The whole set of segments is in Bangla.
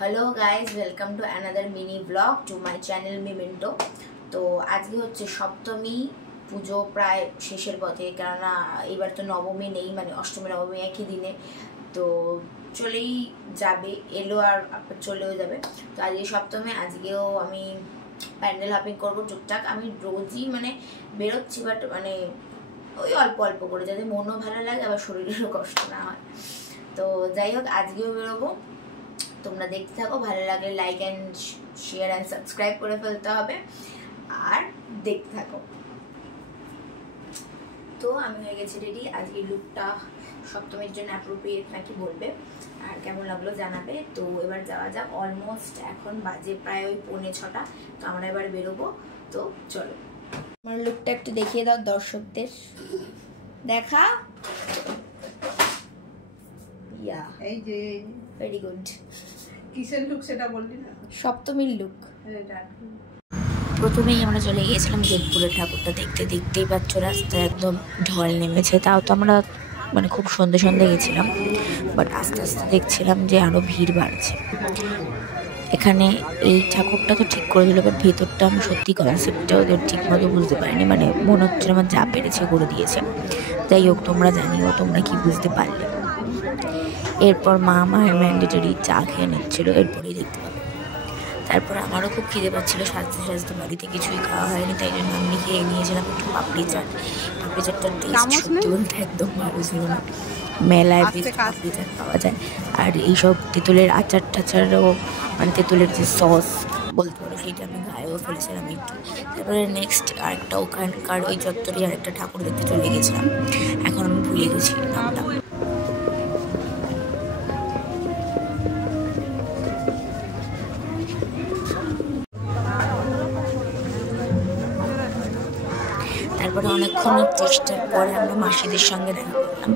Hello guys welcome to another mini blog to my channel Memento. तो आज के होच्छे सप्तमी पुजो प्राय शेषेर पथे केनना एबार तो नवमी नेই माने अष्टमी नवमी एक ही दिने तो चलेই যাবে এলো আর চলেও যাবে। তো আজকে সপ্তমী আজকেও আমি প্যান্ডেল হপিং করব টুকটাক। আমি রোজই মানে বেরোচ্ছি বাট মানে ওই অল্প অল্প করে যাতে মনও ভালো লাগে আবার শরীরেরও কষ্ট না হয়। তো যাই হোক আজকেও বেরোবো, তোমরা দেখতে থাকো, ভালো লাগলে like and share and subscribe করে ফেলতে হবে আর দেখতে থাকো। তো আমি হয়ে গেছি রেডি। আজকে লুকটা সপ্তমীর জন্য অ্যাপ্রোপ্রিয়েট নাকি বলবে আর কেমন লাগলো জানাবে। তো এবার যাওয়া যাক। অলমোস্ট এখন বাজে প্রায় ওই 5:45। তো আমরা এবার বেরোবো। তো চলো আমার লুকটা একটু দেখিয়ে দাও দর্শকদের। দেখা ইয়া এই যে ভেরি গুড। কিসের লুক সেটা বললি না? সপ্তমীর লুক। প্রথমেই আমরা চলে গিয়েছিলাম যোধপুরের ঠাকুরটা দেখতে। দেখতেই পাচ্ছ রাস্তায় একদম ঢল নেমেছে। তাও তো আমরা মানে খুব সন্ধে সন্ধে গেছিলাম, বাট আস্তে আস্তে দেখছিলাম যে আরও ভিড় বাড়ছে। এখানে এই ঠাকুরটা তো ঠিক করে দিল, বাট ভেতরটা আমি সত্যি কনসেপ্টটা ওদের ঠিক মতো বুঝতে পারিনি। মানে মনে হচ্ছে আমার যা পেরেছে করে দিয়েছে। যাই হোক তোমরা জানিও তোমরা কি বুঝতে পারলে। এরপর মা মায়ের ম্যান্ডেটরি চা খেয়ে নিচ্ছিল, এরপরেই দেখতে পাবো। তারপর আমারও খুব খিদে পাচ্ছিলো, সাজতে সাজতে বাড়িতে কিছুই খাওয়া হয়নি, তাই জন্য আমি খেয়ে নিয়েছিলাম একটু পাপড়ি চাট। পাপড়ি চাটটার টেস্ট সত্যি বলতে একদম ভালো ছিল না। মেলায় বেশ পাপড়ি চাট পাওয়া যায় আর এইসব তেঁতুলের আচার টাচারও মানে তেঁতুলের যে সস বলতে পারো সেইটা আমি গায়েও ফেলেছিলাম একটু। তারপরে নেক্সট আরেকটা ওখানকার ওই চত্বরে আরেকটা ঠাকুর দেখতে চলে গেছিলাম, এখন আমি ভুলে গেছি নামটা। তারপরে অনেকক্ষণ চেষ্টার পরে আমরা মাসিদের সঙ্গে দেখা করলাম।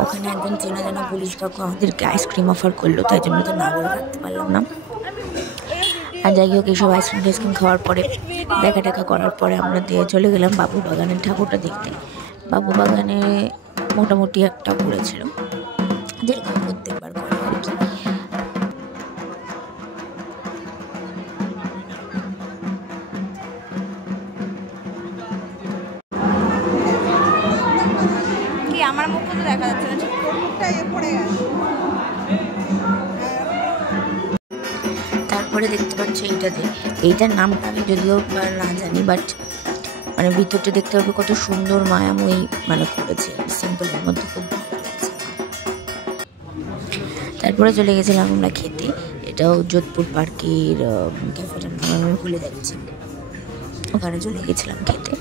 ওখানে একজন চেনা জানা পুলিশ কাকু আমাদেরকে আইসক্রিম অফার করলো, তাই জন্য তো না বলে থাকতে পারলাম না। আর যাই হোক এইসব আইসক্রিম টাইসক্রিম খাওয়ার পরে দেখা টাকা করার পরে আমরা দিয়ে চলে গেলাম বাবু বাগানের ঠাকুরটা দেখতে। বাবু বাগানে মোটামুটি একটা পড়েছিল, যেরকম প্রত্যেকবার করে আর কি। আমার মুখটা তো দেখা যাচ্ছে না, ঠিক মুখটা পড়ে গেছে। তারপরে দেখতে পাচ্ছ এইটাতে, এইটার নামটা আমি যদিও না জানি, বাট মানে ভিতরটা দেখতে পাবো কত সুন্দর মায়াময়ী মানে করেছে, সিম্পলের মধ্যে খুব ভালো লাগছে। তারপরে চলে গেছিলাম আমরা খেতে। এটাও যোধপুর পার্কের ক্যাফেটার নাম আমি ভুলে যাচ্ছি, ওখানে চলে গেছিলাম খেতে।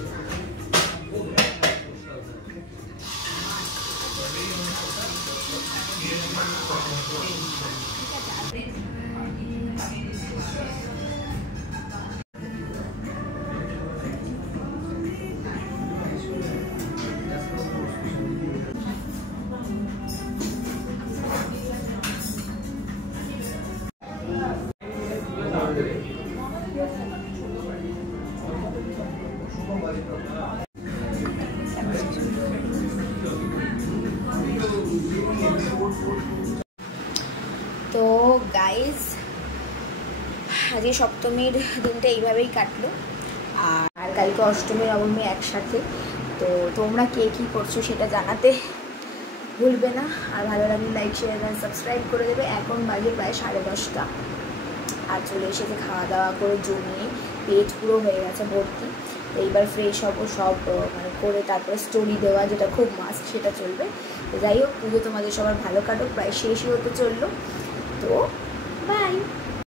তো গাইজ আজকে সপ্তমীর দিনটা এইভাবেই কাটলো আর কালকে অষ্টমী নবমী একসাথে। তো তোমরা কে কী করছো সেটা জানাতে ভুলবে না, আর ভালো লাগলে লাইক শেয়ার আর সাবস্ক্রাইব করে দেবে। এখন বাজে প্রায় 10:30 আর চলে এসেছে খাওয়া দাওয়া করে জমিয়ে পেট পুরো হয়ে গেছে ভর্তি। তো এইবার ফ্রেশ হবো সব মানে করে, তারপরে স্টোরি দেওয়া যেটা খুব মাস্ট সেটা চলবে। তো যাই হোক পুজো তোমাদের সবার ভালো কাটুক, প্রায় শেষই হতে চললো। তো বাই।